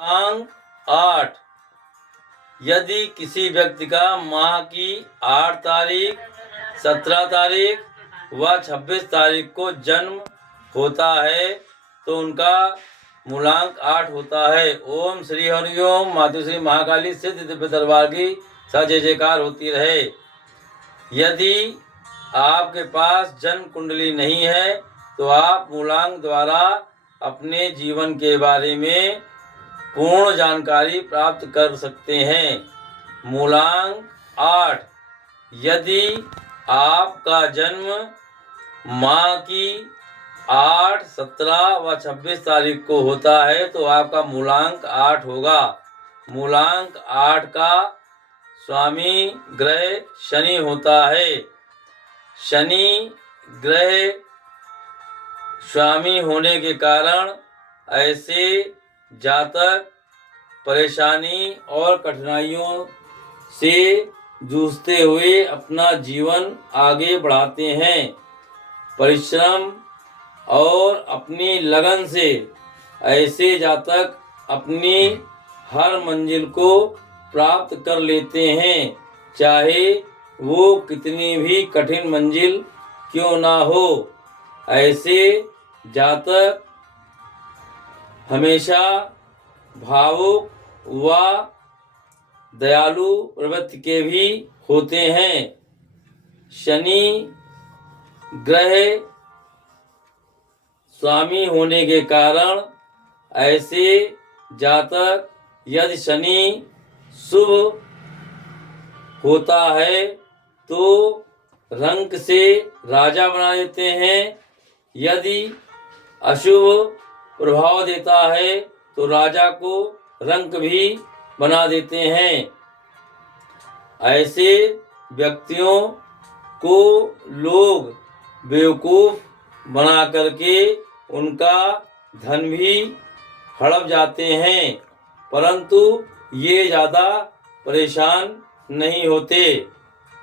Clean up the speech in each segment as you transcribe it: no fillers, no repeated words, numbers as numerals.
अंक 8। यदि किसी व्यक्ति का माह की 8 तारीख, 17 तारीख व 26 तारीख को जन्म होता है तो उनका मूलांक 8 होता है। ओम श्री हरिओम। मातुश्री महाकाली सिद्ध दिव्य दरबार की जय जयकार होती रहे। यदि आपके पास जन्म कुंडली नहीं है तो आप मूलांक द्वारा अपने जीवन के बारे में पूर्ण जानकारी प्राप्त कर सकते हैं। मूलांक 8। यदि आपका जन्म माह की 8, 17 व 26 तारीख को होता है तो आपका मूलांक 8 होगा। मूलांक 8 का स्वामी ग्रह शनि होता है। शनि ग्रह स्वामी होने के कारण ऐसे जातक परेशानी और कठिनाइयों से जूझते हुए अपना जीवन आगे बढ़ाते हैं। परिश्रम और अपनी लगन से ऐसे जातक अपनी हर मंजिल को प्राप्त कर लेते हैं, चाहे वो कितनी भी कठिन मंजिल क्यों ना हो। ऐसे जातक हमेशा भावुक व दयालु प्रवृत्ति के भी होते हैं। शनि ग्रह स्वामी होने के कारण ऐसे जातक यदि शनि शुभ होता है तो रंक से राजा बना देते हैं, यदि अशुभ प्रभाव देता है तो राजा को रंक भी बना देते हैं। ऐसे व्यक्तियों को लोग बेवकूफ बना करके उनका धन भी हड़प जाते हैं, परंतु ये ज़्यादा परेशान नहीं होते।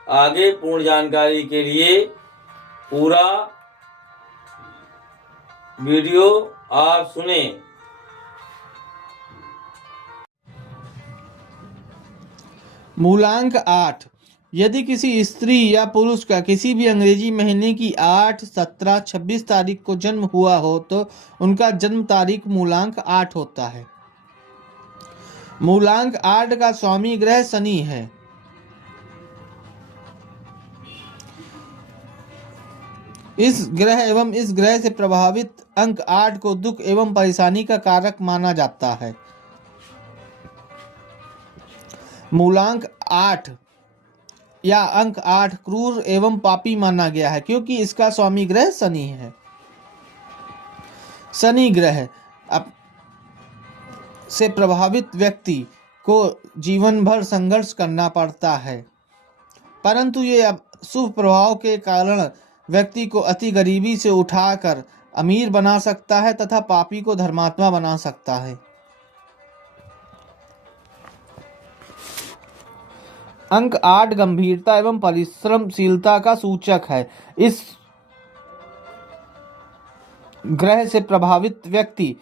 आगे पूर्ण जानकारी के लिए पूरा वीडियो आप सुने। मूलांक 8। यदि किसी स्त्री या पुरुष का किसी भी अंग्रेजी महीने की 8, 17, 26 तारीख को जन्म हुआ हो तो उनका जन्म तारीख मूलांक 8 होता है। मूलांक 8 का स्वामी ग्रह शनि है। इस ग्रह से प्रभावित अंक 8 को दुख एवं परेशानी का कारक माना जाता है। मूलांक 8 या अंक 8 क्रूर एवं पापी माना गया है क्योंकि इसका स्वामी ग्रह शनि है। शनि ग्रह से प्रभावित व्यक्ति को जीवन भर संघर्ष करना पड़ता है, परंतु ये शुभ प्रभाव के कारण व्यक्ति को अति गरीबी से उठाकर अमीर बना सकता है तथा पापी को धर्मात्मा बना सकता है। अंक 8 गंभीरता एवं परिश्रमशीलता का सूचक है। इस ग्रह से प्रभावित व्यक्ति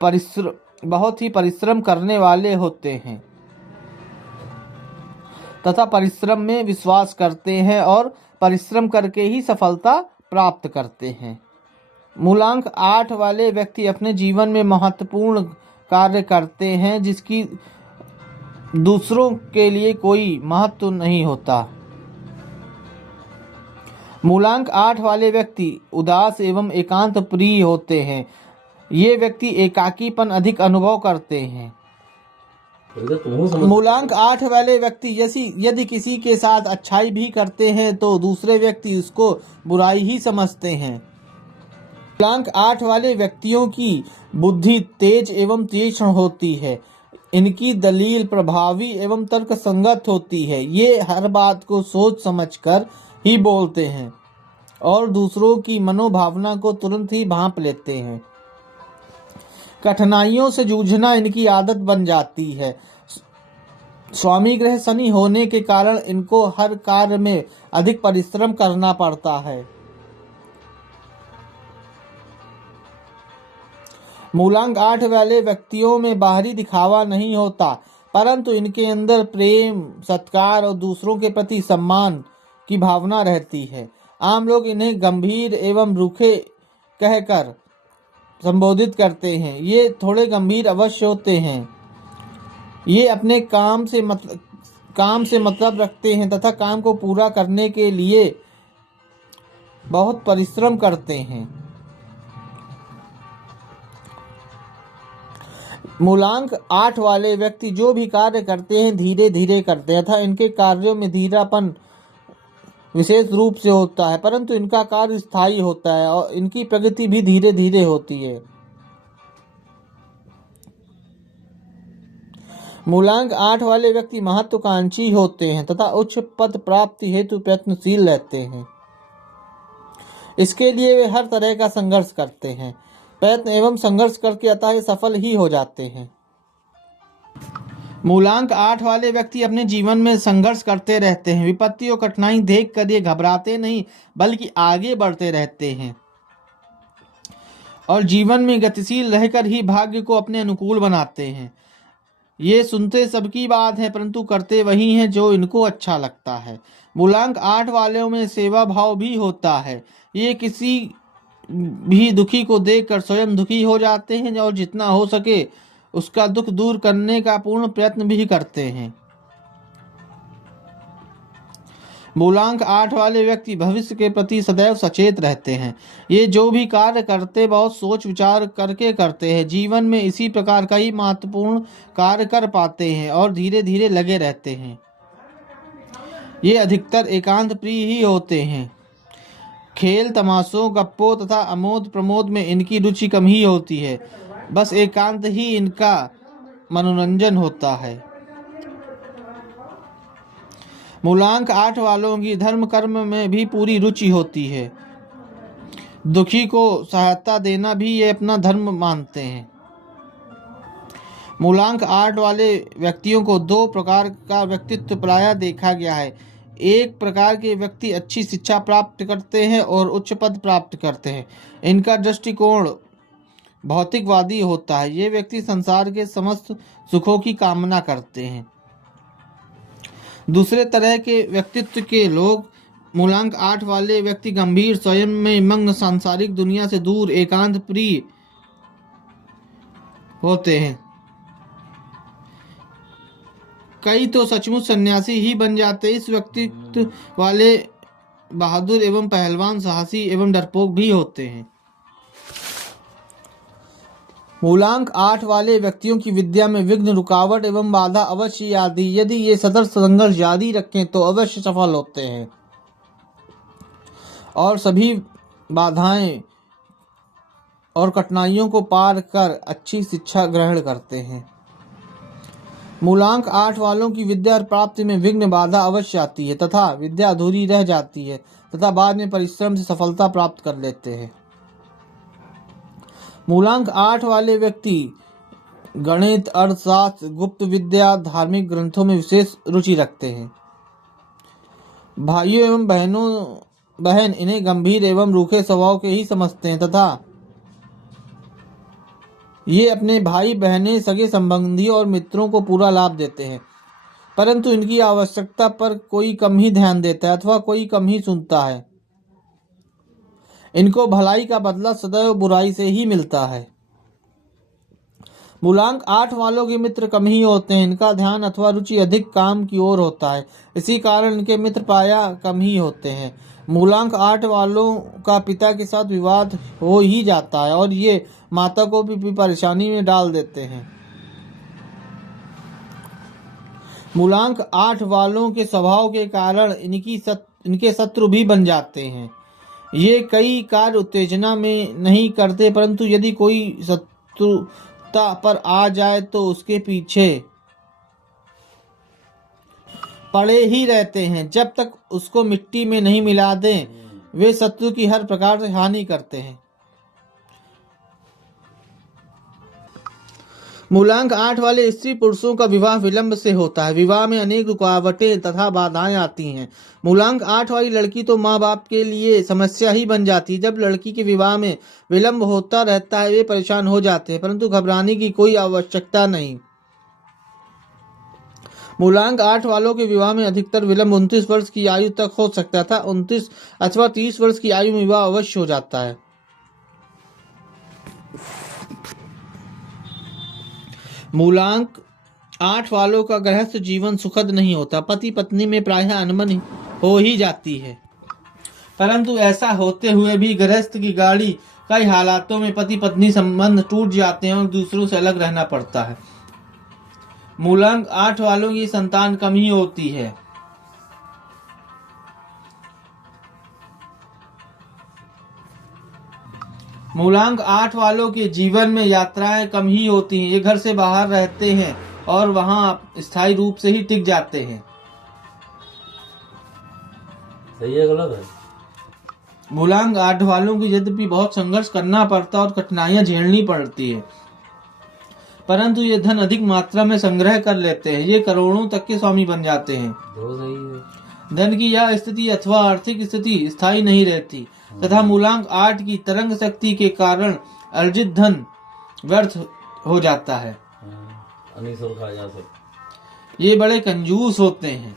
बहुत ही परिश्रम करने वाले होते हैं तथा परिश्रम में विश्वास करते हैं और परिश्रम करके ही सफलता प्राप्त करते हैं। मूलांक 8 वाले व्यक्ति अपने जीवन में महत्वपूर्ण कार्य करते हैं जिसकी दूसरों के लिए कोई महत्व नहीं होता। मूलांक 8 वाले व्यक्ति उदास एवं एकांत प्रिय होते हैं। ये व्यक्ति एकाकीपन अधिक अनुभव करते हैं। मूलांक 8 वाले व्यक्ति यदि किसी के साथ अच्छाई भी करते हैं तो दूसरे व्यक्ति उसको बुराई ही समझते हैं। मूलांक 8 वाले व्यक्तियों की बुद्धि तेज एवं तीक्ष्ण होती है। इनकी दलील प्रभावी एवं तर्क संगत होती है। ये हर बात को सोच समझकर ही बोलते हैं और दूसरों की मनोभावना को तुरंत ही भांप लेते हैं। कठिनाइयों से जूझना इनकी आदत बन जाती है। स्वामी ग्रह शनि होने के कारण इनको हर कार्य में अधिक परिश्रम करना पड़ता है। मूलांक 8 वाले व्यक्तियों में बाहरी दिखावा नहीं होता, परंतु इनके अंदर प्रेम, सत्कार और दूसरों के प्रति सम्मान की भावना रहती है। आम लोग इन्हें गंभीर एवं रूखे कहकर संबोधित करते हैं। ये थोड़े गंभीर अवश्य होते हैं। ये अपने काम से मतलब रखते हैं तथा काम को पूरा करने के लिए बहुत परिश्रम करते हैं। मूलांक 8 वाले व्यक्ति जो भी कार्य करते हैं धीरे धीरे करते हैं तथा इनके कार्यों में धीरापन विशेष रूप से होता है, परंतु इनका कार्य स्थायी होता है और इनकी प्रगति भी धीरे धीरे होती है। मूलांक 8 वाले व्यक्ति महत्वाकांक्षी होते हैं तथा उच्च पद प्राप्ति हेतु प्रयत्नशील रहते हैं। इसके लिए वे हर तरह का संघर्ष करते हैं। प्रयत्न एवं संघर्ष करके अतः सफल ही हो जाते हैं। मूलांक 8 वाले व्यक्ति अपने जीवन में संघर्ष करते रहते हैं। विपत्ति और कठिनाई देखकर ये घबराते नहीं बल्कि आगे बढ़ते रहते हैं और जीवन में गतिशील रहकर ही भाग्य को अपने अनुकूल बनाते हैं। ये सुनते सबकी बात है परंतु करते वही हैं जो इनको अच्छा लगता है। मूलांक 8 वालों में सेवा भाव भी होता है। ये किसी भी दुखी को देखकर स्वयं दुखी हो जाते हैं और जितना हो सके उसका दुख दूर करने का पूर्ण प्रयत्न भी करते हैं। मूलांक 8 वाले व्यक्ति भविष्य के प्रति सदैव सचेत रहते हैं। ये जो भी कार्य करते बहुत सोच विचार करके करते हैं। जीवन में इसी प्रकार कई महत्वपूर्ण कार्य कर पाते हैं और धीरे धीरे लगे रहते हैं। ये अधिकतर एकांत प्रिय ही होते हैं। खेल तमाशों, गप्पों तथा अमोद प्रमोद में इनकी रुचि कम ही होती है। बस एकांत ही इनका मनोरंजन होता है। मूलांक 8 वालों की धर्म कर्म में भी पूरी रुचि होती है। दुखी को सहायता देना भी ये अपना धर्म मानते हैं। मूलांक 8 वाले व्यक्तियों को 2 प्रकार का व्यक्तित्व प्रायः देखा गया है। एक प्रकार के व्यक्ति अच्छी शिक्षा प्राप्त करते हैं और उच्च पद प्राप्त करते हैं। इनका दृष्टिकोण भौतिकवादी होता है। ये व्यक्ति संसार के समस्त सुखों की कामना करते हैं। दूसरे तरह के व्यक्तित्व के लोग मूलांक 8 वाले व्यक्ति गंभीर, स्वयं में मग्न, सांसारिक दुनिया से दूर, एकांत प्रिय होते हैं। कई तो सचमुच सन्यासी ही बन जाते। इस व्यक्तित्व वाले बहादुर एवं पहलवान, साहसी एवं डरपोक भी होते हैं। मूलांक 8 वाले व्यक्तियों की विद्या में विघ्न, रुकावट एवं बाधा अवश्य आती। यदि ये सतत संघर्ष जारी रखें तो अवश्य सफल होते हैं और सभी बाधाएं और कठिनाइयों को पार कर अच्छी शिक्षा ग्रहण करते हैं। मूलांक 8 वालों की विद्या प्राप्ति में विघ्न, बाधा अवश्य आती है तथा विद्या अधूरी रह जाती है तथा बाद में परिश्रम से सफलता प्राप्त कर लेते हैं। मूलांक 8 वाले व्यक्ति गणित, अर्थशास्त्र, गुप्त विद्या, धार्मिक ग्रंथों में विशेष रुचि रखते हैं। भाइयों एवं बहन इन्हें गंभीर एवं रूखे स्वभाव के ही समझते हैं तथा ये अपने भाई बहनें, सगे संबंधियों और मित्रों को पूरा लाभ देते हैं, परंतु इनकी आवश्यकता पर कोई कम ही ध्यान देता है अथवा कोई कम ही सुनता है। इनको भलाई का बदला सदैव बुराई से ही मिलता है। मूलांक 8 वालों के मित्र कम ही होते हैं। इनका ध्यान अथवा रुचि अधिक काम की ओर होता है। इसी कारण इनके मित्र प्रायः कम ही होते हैं। मूलांक 8 वालों का पिता के साथ विवाद हो ही जाता है और ये माता को भी परेशानी में डाल देते हैं। मूलांक 8 वालों के स्वभाव के कारण इनके शत्रु भी बन जाते हैं। ये कई कार्य उत्तेजना में नहीं करते, परंतु यदि कोई शत्रुता पर आ जाए तो उसके पीछे पड़े ही रहते हैं। जब तक उसको मिट्टी में नहीं मिला दें वे शत्रु की हर प्रकार से हानि करते हैं। मूलांक 8 वाले स्त्री पुरुषों का विवाह विलंब से होता है। विवाह में अनेक रुकावटें तथा बाधाएं आती हैं। मूलांक 8 वाली लड़की तो माँ बाप के लिए समस्या ही बन जाती है। जब लड़की के विवाह में विलंब होता रहता है वे परेशान हो जाते हैं, परंतु घबराने की कोई आवश्यकता नहीं। मूलांक 8 वालों के विवाह में अधिकतर विलंब 29 वर्ष की आयु तक हो सकता था। 29 अथवा 30 वर्ष की आयु में विवाह अवश्य हो जाता है। मूलांक 8 वालों का गृहस्थ जीवन सुखद नहीं होता। पति पत्नी में प्रायः अनबन हो ही जाती है, परंतु ऐसा होते हुए भी गृहस्थ की गाड़ी कई हालातों में पति पत्नी संबंध टूट जाते हैं और दूसरों से अलग रहना पड़ता है। मूलांक 8 वालों की संतान कम ही होती है। मूलांक 8 वालों के जीवन में यात्राएं कम ही होती हैं। ये घर से बाहर रहते हैं और वहां स्थायी रूप से ही टिक जाते हैं। सही है गलत है? मूलांक 8 वालों की यद्यपि बहुत संघर्ष करना पड़ता और कठिनाइयां झेलनी पड़ती है, परंतु ये धन अधिक मात्रा में संग्रह कर लेते हैं। ये करोड़ों तक के स्वामी बन जाते हैं। सही है। धन की यह स्थिति अथवा आर्थिक स्थिति स्थायी नहीं रहती तथा मूलांक 8 की तरंग शक्ति के कारण अर्जित धन व्यर्थ हो जाता है। ये बड़े कंजूस होते हैं।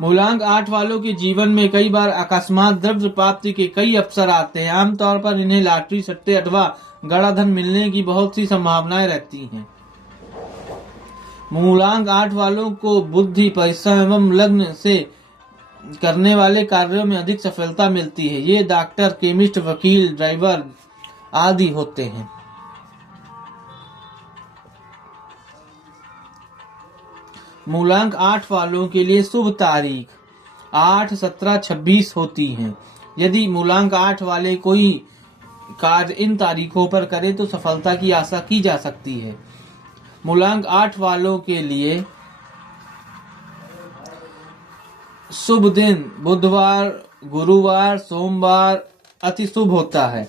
मूलांक 8 वालों के जीवन में कई बार अकस्मात द्रव्य प्राप्ति के कई अवसर आते हैं। आमतौर पर इन्हें लॉटरी, सट्टे अथवा गड़ा धन मिलने की बहुत सी संभावनाएं रहती हैं। मूलांक 8 वालों को बुद्धि, परिश्रम एवं लग्न से करने वाले कार्यों में अधिक सफलता मिलती है। ये डॉक्टर, केमिस्ट, वकील, ड्राइवर आदि होते हैं। मूलांक 8 वालों के लिए शुभ तारीख 8, 17, 26 होती हैं। यदि मूलांक 8 वाले कोई कार्य इन तारीखों पर करे तो सफलता की आशा की जा सकती है। मूलांक 8 वालों के लिए शुभ दिन बुधवार, गुरुवार, सोमवार अति शुभ होता है।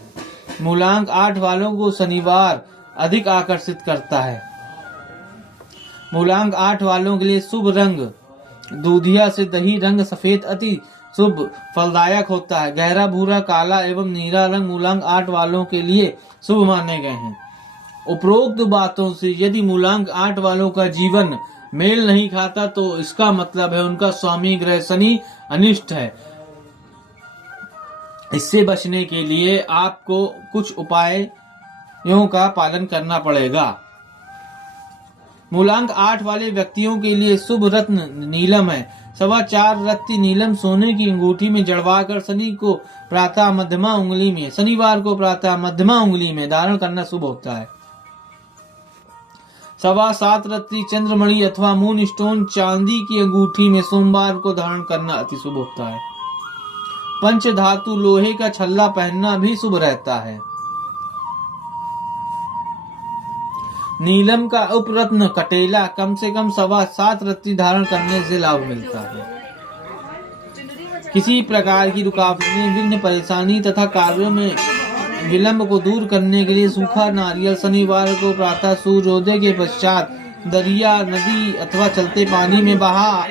मूलांक 8 वालों को शनिवार अधिक आकर्षित करता है। मूलांक 8 वालों के लिए शुभ रंग दूधिया से दही रंग सफेद अति शुभ फलदायक होता है। गहरा भूरा, काला एवं नीला रंग मूलांक 8 वालों के लिए शुभ माने गए हैं। उपरोक्त बातों से यदि मूलांक 8 वालों का जीवन मेल नहीं खाता तो इसका मतलब है उनका स्वामी ग्रह शनि अनिष्ट है। इससे बचने के लिए आपको कुछ उपायों का पालन करना पड़ेगा। मूलांक 8 वाले व्यक्तियों के लिए शुभ रत्न नीलम है। 4.25 रत्ती नीलम सोने की अंगूठी में जड़वाकर शनि को प्रातः मध्यमा उंगली में, शनिवार को प्रातः मध्यमा उंगली में धारण करना शुभ होता है। 7.25 रत्ती चंद्रमणि अथवा मून स्टोन चांदी की अंगूठी में सोमवार को धारण करना अति शुभ होता है। पंच धातु लोहे का छल्ला पहनना भी शुभ रहता है। नीलम का उपरत्न कटेला कम से कम 7.25 रत्ती धारण करने से लाभ मिलता है। किसी प्रकार की रुकावटें, विघ्न, परेशानी तथा कार्यों में विलंब को दूर करने के लिए सूखा नारियल शनिवार को प्रातः सूर्योदय के पश्चात दरिया, नदी अथवा चलते पानी में बहा